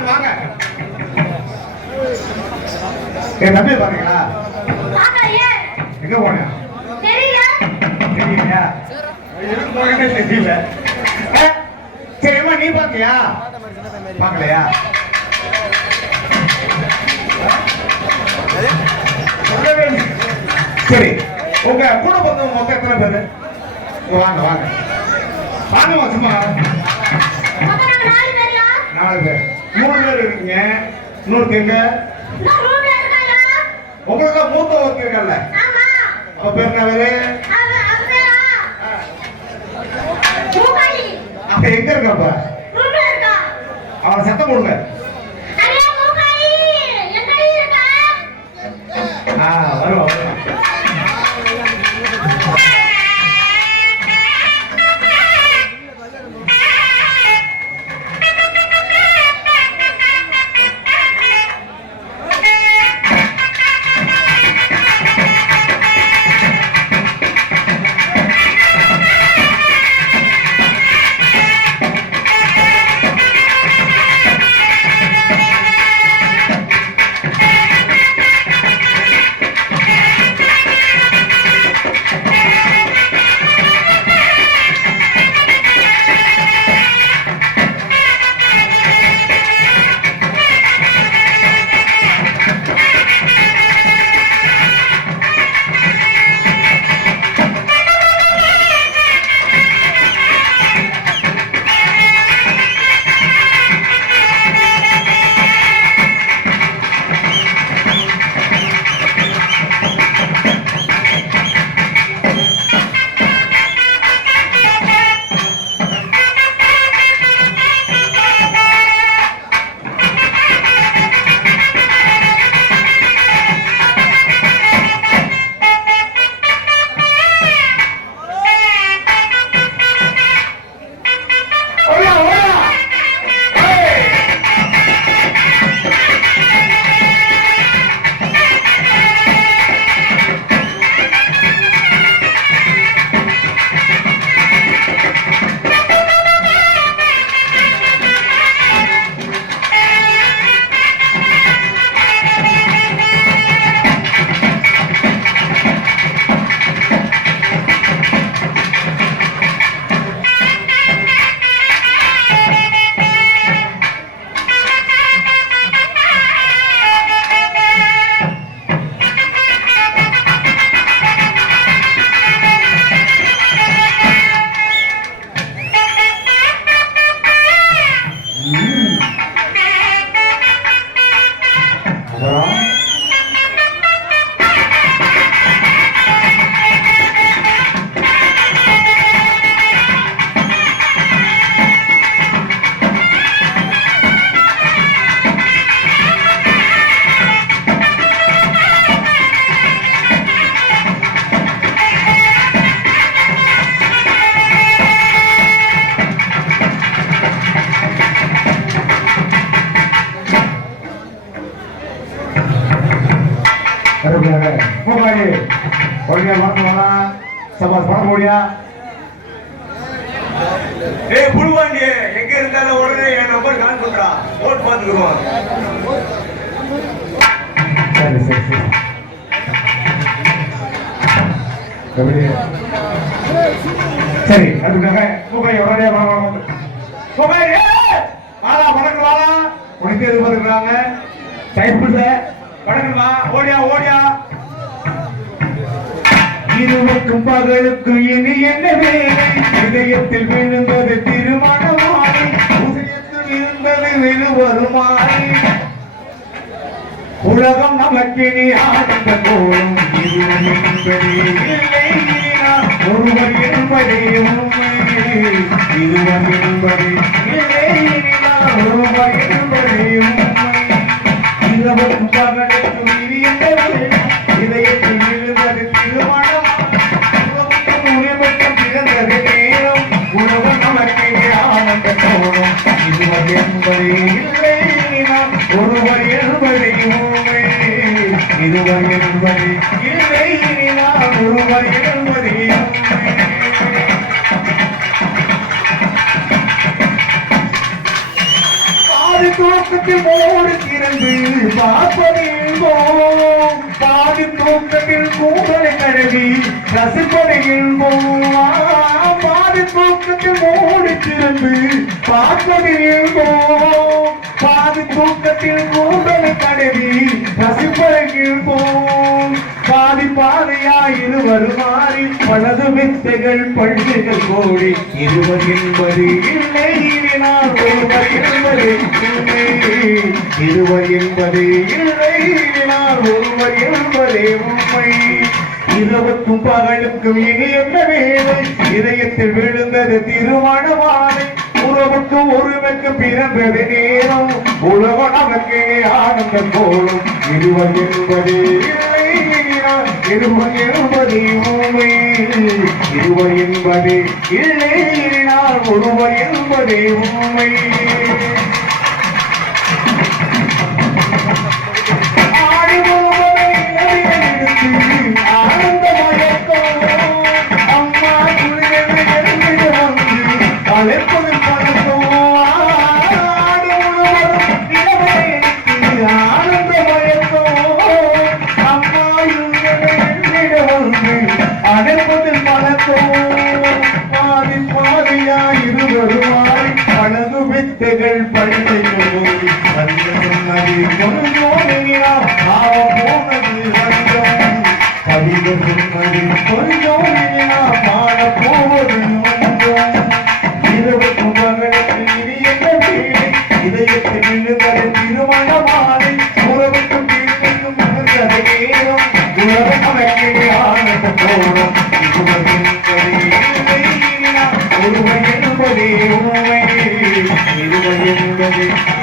வாங்க வாங்க. என் தம்பி பாக்கலையே எங்க தெரியல. தெரியலையா? தெரியல. ஆ, சரி அம்மா நீ பாத்தியா? பாக்கலையா. சரி உங்க கூட பிறந்தவங்க மொத்தம் எத்தனை பேரு? வாங்க வாங்க. வாங்கம்மா சும்மா நாலு பேர். மூணு பேர் இருக்கீங்க. இன்னொருத்தங்க எங்க உங்களுக்கு மூத்த ஒருத்தர் இருக்கல்ல அவ பேர் என்ன மூக்காளி. அப்ப எங்க இருக்கப்ப அவன் சத்தம் போடுங்க. வருவான் மூக்காடி ஒழுங்கா மறந்து வாங்க சபாஸ் பணம் போடியா ஏய் புழுவாண்டி எங்க இருந்தாலும் உடனே என் நம்பர் கால் பண்றா. ஓட் பாத்துக்குவோம் சரி சரி சரி. சரி அதுக்காக மூக்காடி உடனே வாங்க மூக்காடி வாடா பணக்கு வாடா. உனக்கு எது பார்த்துக்கிறாங்க? டைப் பண்ண பணக்கு வா ஓடியா ஓடியா. இருவருக்கும் பகலுக்கு இனி என்ன வேலை இதயத்தில் விழுந்தது திருமணமாலை உதயத்தில் இருந்தது விழுவருமாலை உலகம் நமக்கினி ஆனந்த போலும் ஒருவர் என்பதே உண்மை. இருவர் என்பதே இருவர் என்பதே இல்லை நாம் ஒருவர் என்பதை உண்மை இருவர் என்பதை இல்லை நாம் ஒருவர் என்பதை பாதி தூக்கத்தில் மோடு திறந்து பார்ப்பதில்வோம் பாதி தூக்கத்தில் பார்ப்பது பார்ப்பதில்வோம் பாதி தூக்கத்தில் கூந்தலை கழுவி ரசிப்பதில்வோம் பாதி பாதையாய் இருவர் மாறி பலது வித்தைகள் பள்ளிகள் கோடி இருவர் என்பது இல்லை இனினால் ஒருவர் என்பது உண்மை இருவர் என்பது இல்லை இனினால் ஒருவர் என்பதே உண்மை இரவுக்கும் பகலுக்கும் இனி என்ன வேலை? இதயத்தில் விழுந்தது திருமணமாலை உறவுக்கு ஒருமைக்கு பிறந்தது நேரம். உழவு நமக்கே ஆனந்தம் போலும். இருவர் என்பதே இருவர் என்பதே உண்மை. இருவர் என்பதே இல்லை ஒருவர் என்பதே உண்மை. Thank you.